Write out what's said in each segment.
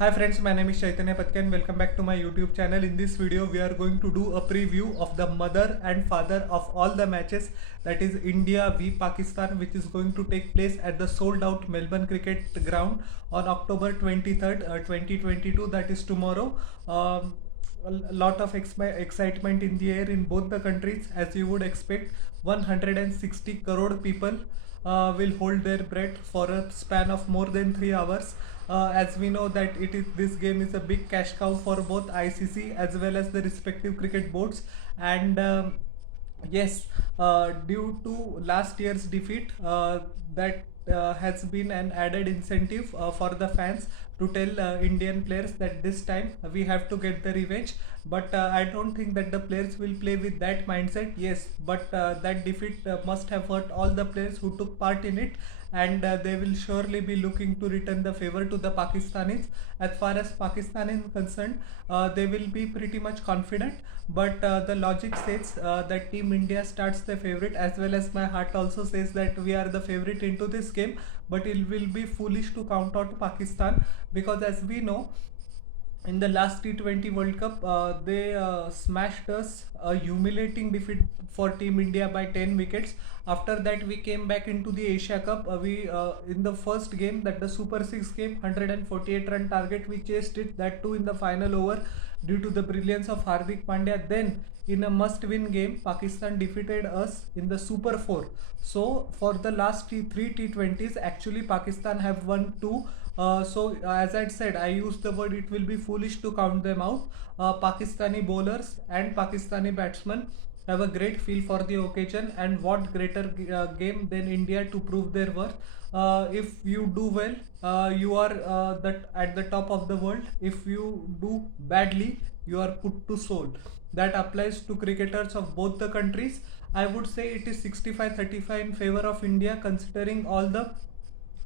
Hi friends, my name is Chaitanya Patke and welcome back to my YouTube channel. In this video, we are going to do a preview of the mother and father of all the matches, that is India v Pakistan, which is going to take place at the sold out Melbourne Cricket Ground on October 23rd, 2022, that is tomorrow. A lot of excitement in the air in both the countries, as you would expect. 160 crore people will hold their breath for a span of more than 3 hours. As we know that this game is a big cash cow for both ICC as well as the respective cricket boards. And yes, due to last year's defeat, that has been an added incentive for the fans to tell Indian players that this time we have to get the revenge. But I don't think that the players will play with that mindset. Yes, but that defeat must have hurt all the players who took part in it, and they will surely be looking to return the favor to the Pakistanis. As far as Pakistan is concerned, they will be pretty much confident, but the logic says that Team India starts the favorite, as well as my heart also says that we are the favorite into this game. But it will be foolish to count out Pakistan, because as we know, in the last T20 World Cup, they smashed us, a humiliating defeat for Team India by 10 wickets. After that, we came back into the Asia Cup. We in the first game, that the Super 6 game, 148 run target, we chased it, that too in the final over, due to the brilliance of Hardik Pandya. Then in a must-win game, Pakistan defeated us in the Super 4. So for the last three T20s, actually Pakistan have won two. As I said, I used the word, it will be foolish to count them out. Pakistani bowlers and Pakistani batsmen have a great feel for the occasion, and what greater game than India to prove their worth. If you do well, you are that at the top of the world. If you do badly, you are put to soul. That applies to cricketers of both the countries. I would say it is 65-35 in favor of India, considering all the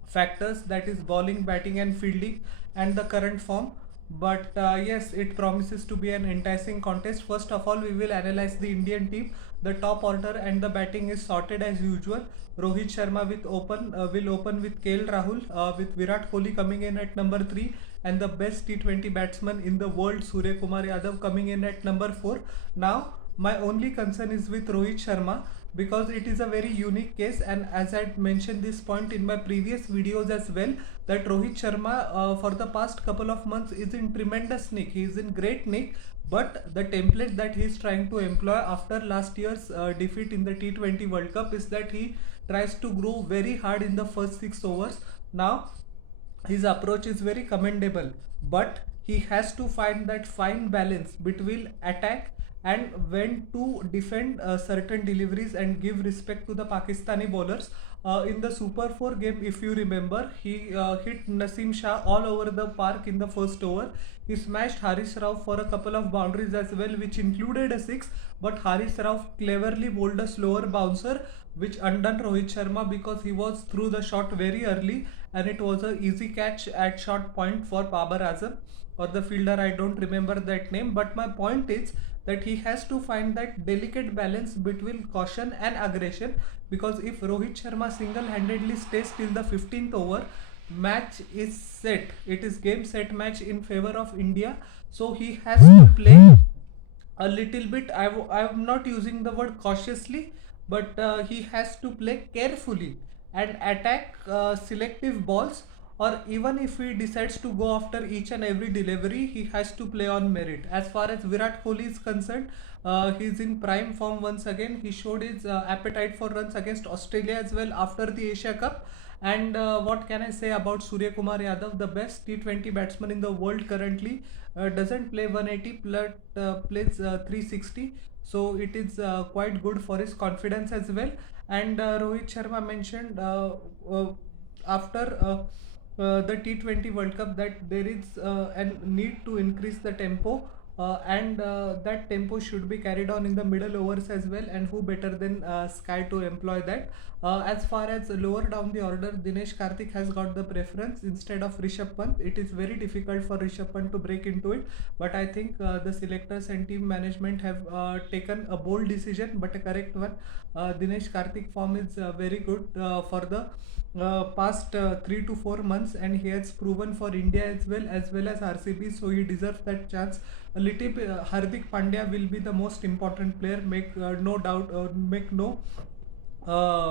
factors, that is bowling, batting and fielding, and the current form. But yes, it promises to be an enticing contest. First of all, we will analyze the Indian team. The top order and the batting is sorted as usual. Rohit Sharma will open with KL Rahul, with Virat Kohli coming in at number 3, and the best T20 batsman in the world, Surya Kumar Yadav, coming in at number 4. Now my only concern is with Rohit Sharma, because it is a very unique case, and as I mentioned this point in my previous videos as well, that Rohit Sharma for the past couple of months is in tremendous nick. He is in great nick, but the template that he is trying to employ after last year's defeat in the T20 World Cup is that he tries to grow very hard in the first 6 overs. Now his approach is very commendable, but he has to find that fine balance between attack and when to defend certain deliveries and give respect to the Pakistani bowlers. In the Super 4 game, if you remember, he hit Naseem Shah all over the park in the first over. He smashed Haris Rauf for a couple of boundaries as well, which included a 6, but Haris Rauf cleverly bowled a slower bouncer, which undone Rohit Sharma because he was through the shot very early, and it was a easy catch at short point for Babar Azam, or the fielder, I don't remember that name. But my point is that he has to find that delicate balance between caution and aggression, because if Rohit Sharma single-handedly stays till the 15th over, match is set. It is game set match in favor of India. So he has to play a little bit. I'm not using the word cautiously, but he has to play carefully and attack selective balls. Or even if he decides to go after each and every delivery, he has to play on merit. As far as Virat Kohli is concerned, he's in prime form once again. He showed his appetite for runs against Australia as well after the Asia Cup. And what can I say about Surya Kumar Yadav, the best T20 batsman in the world currently? Doesn't play 180, but plays 360. So it is quite good for his confidence as well. And Rohit Sharma mentioned after the T20 World Cup that there is a need to increase the tempo, and that tempo should be carried on in the middle overs as well. And who better than Sky to employ that? As far as lower down the order, Dinesh Karthik has got the preference instead of Rishabh Pant. It is very difficult for Rishabh Pant to break into it, but I think the selectors and team management have taken a bold decision, but a correct one. Dinesh Karthik form is very good for the past 3 to 4 months, and he has proven for India as well as RCB. So he deserves that chance. A little bit, Hardik Pandya will be the most important player. Make no doubt, make no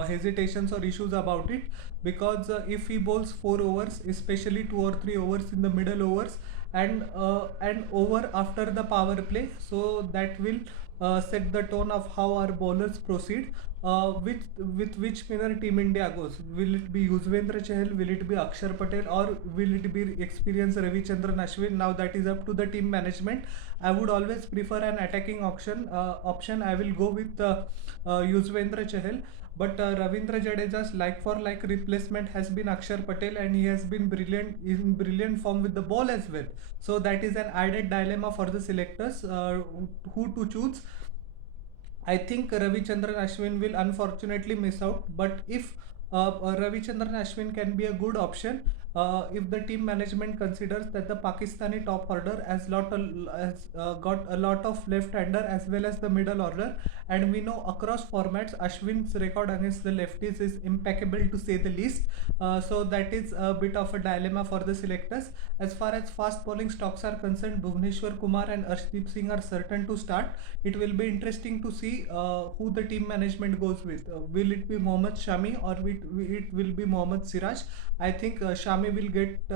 hesitations or issues about it, because if he bowls 4 overs, especially 2 or 3 overs in the middle overs, and over after the power play, so that will set the tone of how our bowlers proceed. With which spinner Team India goes? Will it be Yuzvendra Chahal? Will it be Akshar Patel? Or will it be experienced Ravichandran Ashwin? Now that is up to the team management. I would always prefer an attacking option. I will go with Yuzvendra Chahal. But Ravindra Jadeja's like for like replacement has been Akshar Patel, and he has been brilliant form with the ball as well. So that is an added dilemma for the selectors, who to choose. I think Ravichandran Ashwin will unfortunately miss out. But if Ravichandran Ashwin can be a good option, if the team management considers that the Pakistani top order has got a lot of left-hander as well as the middle order, and we know across formats Ashwin's record against the lefties is impeccable to say the least. So that is a bit of a dilemma for the selectors. As far as fast bowling stocks are concerned, Bhuvneshwar Kumar and Arshdeep Singh are certain to start. It will be interesting to see who the team management goes with. Will it be Mohammad Shami, or it will be Mohammad Siraj? I think Shami will get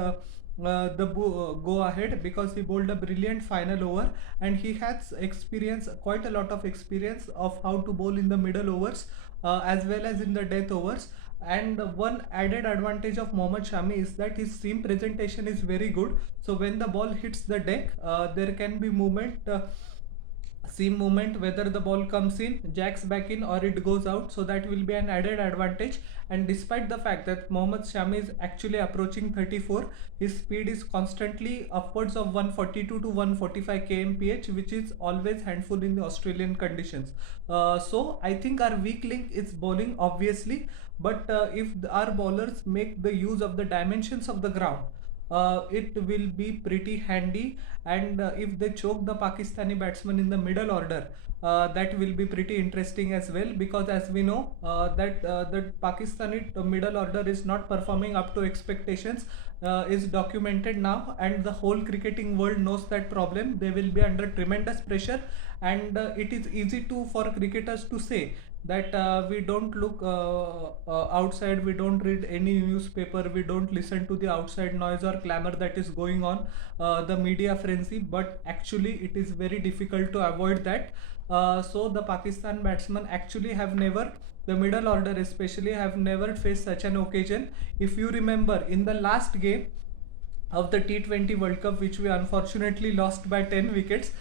go ahead, because he bowled a brilliant final over, and he has experience, quite a lot of experience of how to bowl in the middle overs as well as in the death overs. And one added advantage of Mohammad Shami is that his seam presentation is very good. So when the ball hits the deck, there can be movement. Seam movement, whether the ball comes in, jacks back in, or it goes out. So that will be an added advantage. And despite the fact that Mohammad Shami is actually approaching 34, his speed is constantly upwards of 142 to 145 kmph, which is always handful in the Australian conditions. So I think our weak link is bowling, obviously. But if our bowlers make the use of the dimensions of the ground, it will be pretty handy. And if they choke the Pakistani batsman in the middle order, that will be pretty interesting as well, because as we know that the Pakistani middle order is not performing up to expectations, is documented now, and the whole cricketing world knows that problem. They will be under tremendous pressure, and it is easy to for cricketers to say that we don't look outside, we don't read any newspaper, we don't listen to the outside noise or clamor that is going on, the media frenzy. But actually it is very difficult to avoid that. So the Pakistan batsmen actually have never, the middle order especially, have never faced such an occasion. If you remember, in the last game of the T20 World Cup, which we unfortunately lost by 10 wickets,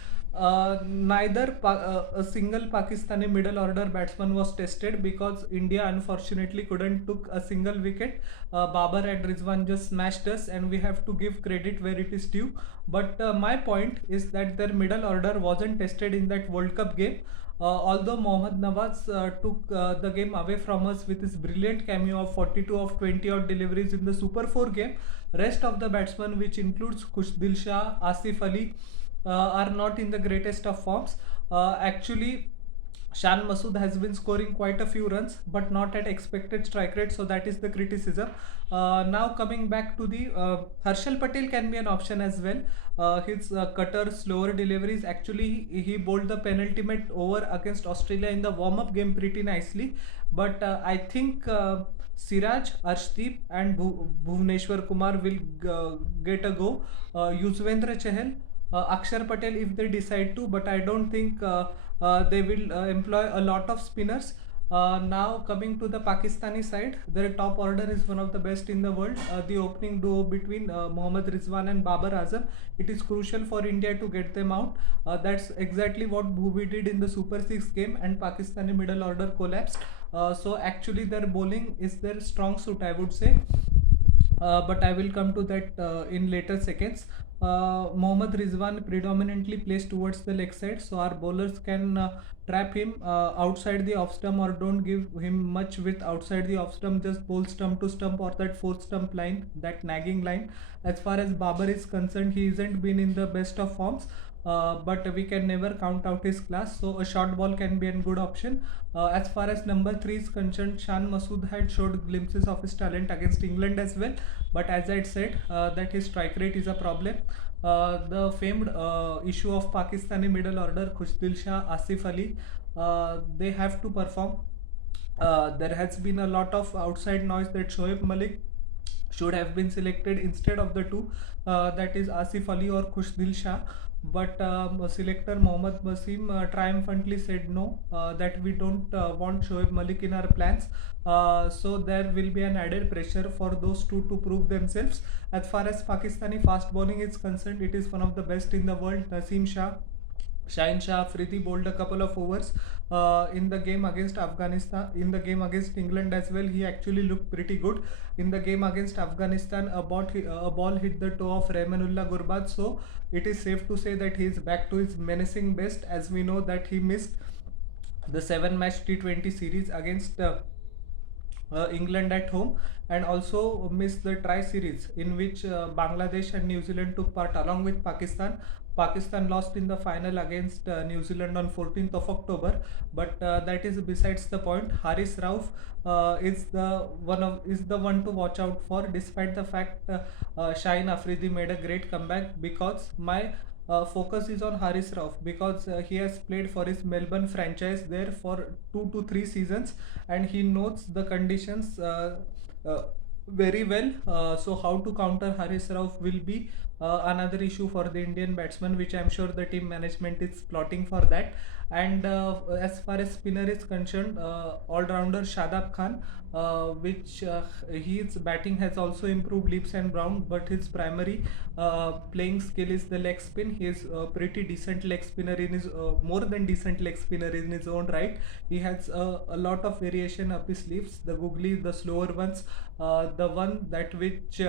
neither a single Pakistani middle order batsman was tested, because India unfortunately couldn't took a single wicket. Babar and Rizwan just smashed us, and we have to give credit where it is due. But my point is that their middle order wasn't tested in that World Cup game. Although Mohammad Nawaz took the game away from us with his brilliant cameo of 42 of 20 odd deliveries in the Super 4 game, rest of the batsmen, which includes Khushdil Shah, Asif Ali, are not in the greatest of forms. Actually, Shan Masood has been scoring quite a few runs, but not at expected strike rate. So that is the criticism. Now coming back to the Harshal Patel can be an option as well. His cutter, slower deliveries. Actually, he bowled the penultimate over against Australia in the warm-up game pretty nicely. But I think Siraj, Arshdeep, and Bhuvneshwar Kumar will get a go. Yuzvendra Chahal, Akshar Patel if they decide to, but I don't think they will employ a lot of spinners. Now coming to the Pakistani side, their top order is one of the best in the world. The opening duo between Mohammad Rizwan and Babar Azam, it is crucial for India to get them out. That's exactly what Bhuvi did in the Super 6 game, and Pakistani middle order collapsed. So actually their bowling is their strong suit, I would say. But I will come to that in later seconds. Mohammad Rizwan predominantly plays towards the leg side, so our bowlers can trap him outside the off stump, or don't give him much width outside the off stump, just bowl stump to stump or that fourth stump line, that nagging line. As far as Babar is concerned, he isn't been in the best of forms. but we can never count out his class. So a short ball can be a good option. As far as number 3 is concerned, Shan Masood had showed glimpses of his talent against England as well, but as I said, that his strike rate is a problem. The famed issue of Pakistani middle order, Khushdil Shah, Asif Ali, they have to perform. There has been a lot of outside noise that Shoaib Malik should have been selected instead of the two, that is Asif Ali or Khushdil Shah. But selector Mohammad Wasim triumphantly said no, that we don't want Shoaib Malik in our plans. So there will be an added pressure for those two to prove themselves. As far as Pakistani fast bowling is concerned, it is one of the best in the world. Naseem Shah, Shaheen Shah Afridi bowled a couple of overs in the game against Afghanistan. In the game against England as well, he actually looked pretty good. In the game against Afghanistan, a ball hit the toe of Rahmanullah Gurbaz. So it is safe to say that he is back to his menacing best, as we know that he missed the 7-match T20 series against England at home, and also missed the tri series in which Bangladesh and New Zealand took part along with Pakistan. Pakistan lost in the final against New Zealand on 14th of October, but that is besides the point. Haris Rauf is the one to watch out for, despite the fact Shaheen Afridi made a great comeback, because my focus is on Haris Rauf, because he has played for his Melbourne franchise there for 2 to 3 seasons, and he knows the conditions uh, very well. So how to counter Haris Rauf will be another issue for the Indian batsman, which I'm sure the team management is plotting for that. And as far as spinner is concerned, all-rounder Shadab Khan, which his batting has also improved leaps and bounds, but his primary playing skill is the leg spin. He is a pretty decent leg spinner in his more than decent leg spinner in his own right. He has a lot of variation up his sleeves, the googly, the slower ones, the one that which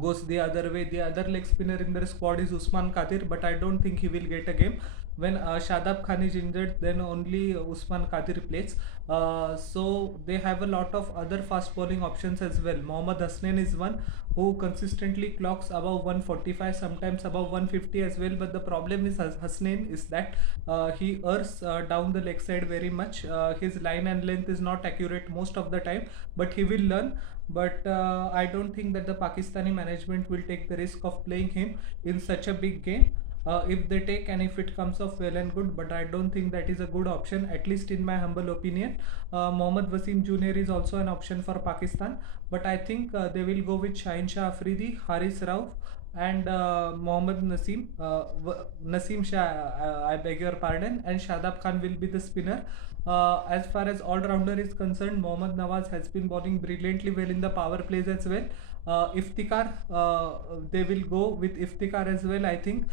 goes the other way. The other leg spinner in their squad is Usman Qadir, but I don't think he will get a game. When Shadab Khan is injured, then only Usman Qadir plays. So they have a lot of other fast bowling options as well. Mohammad Hasnain is one who consistently clocks above 145, sometimes above 150 as well. But the problem is Hasnain is that he errs down the leg side very much. His line and length is not accurate most of the time, but he will learn. But I don't think that the Pakistani management will take the risk of playing him in such a big game. If they take, and if it comes off well and good, but I don't think that is a good option, at least in my humble opinion. Mohammad Wasim Jr. is also an option for Pakistan, but I think they will go with Shaheen Shah Afridi, Haris Rauf, and Mohammad Naseem Shah, I beg your pardon, and Shadab Khan will be the spinner. As far as all-rounder is concerned, Mohammad Nawaz has been bowling brilliantly well in the power plays as well. Iftikhar, they will go with Iftikhar as well, I think,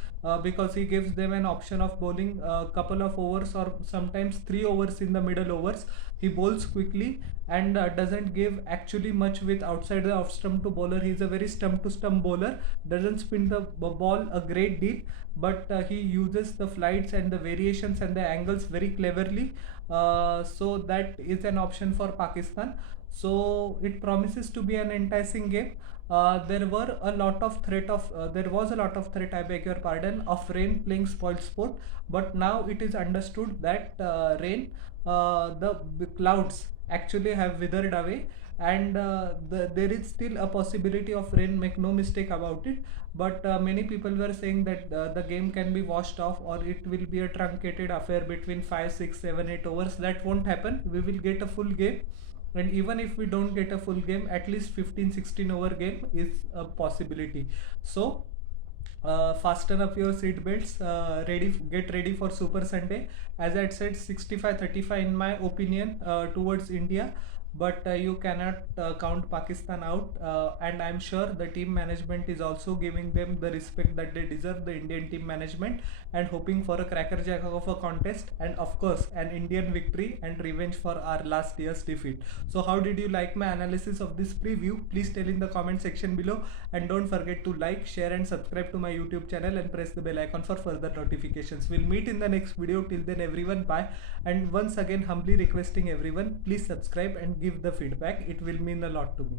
because he gives them an option of bowling a couple of overs or sometimes 3 overs in the middle overs. He bowls quickly and doesn't give actually much with outside the off stump to bowler. He's a very stump to stump bowler, doesn't spin the ball a great deal, but he uses the flights and the variations and the angles very cleverly. So that is an option for Pakistan. So it promises to be an enticing game. There was a lot of threat, I beg your pardon, of rain playing spoil sport, but now it is understood that the clouds actually have withered away, and there is still a possibility of rain, make no mistake about it. But many people were saying that the game can be washed off, or it will be a truncated affair between 5, 6, 7, 8 overs. That won't happen. We will get a full game, and even if we don't get a full game, at least 15-16 over game is a possibility. So fasten up your seat belts, get ready for Super Sunday. As I said, 65-35 in my opinion towards India, but you cannot count Pakistan out, and I'm sure the team management is also giving them the respect that they deserve, the Indian team management, and hoping for a crackerjack of a contest, and of course an Indian victory and revenge for our last year's defeat. So how did you like my analysis of this preview? Please tell in the comment section below, and don't forget to like, share and subscribe to my YouTube channel and press the bell icon for further notifications. We'll meet in the next video. Till then everyone, bye, and once again humbly requesting everyone, please subscribe and give the feedback. It will mean a lot to me.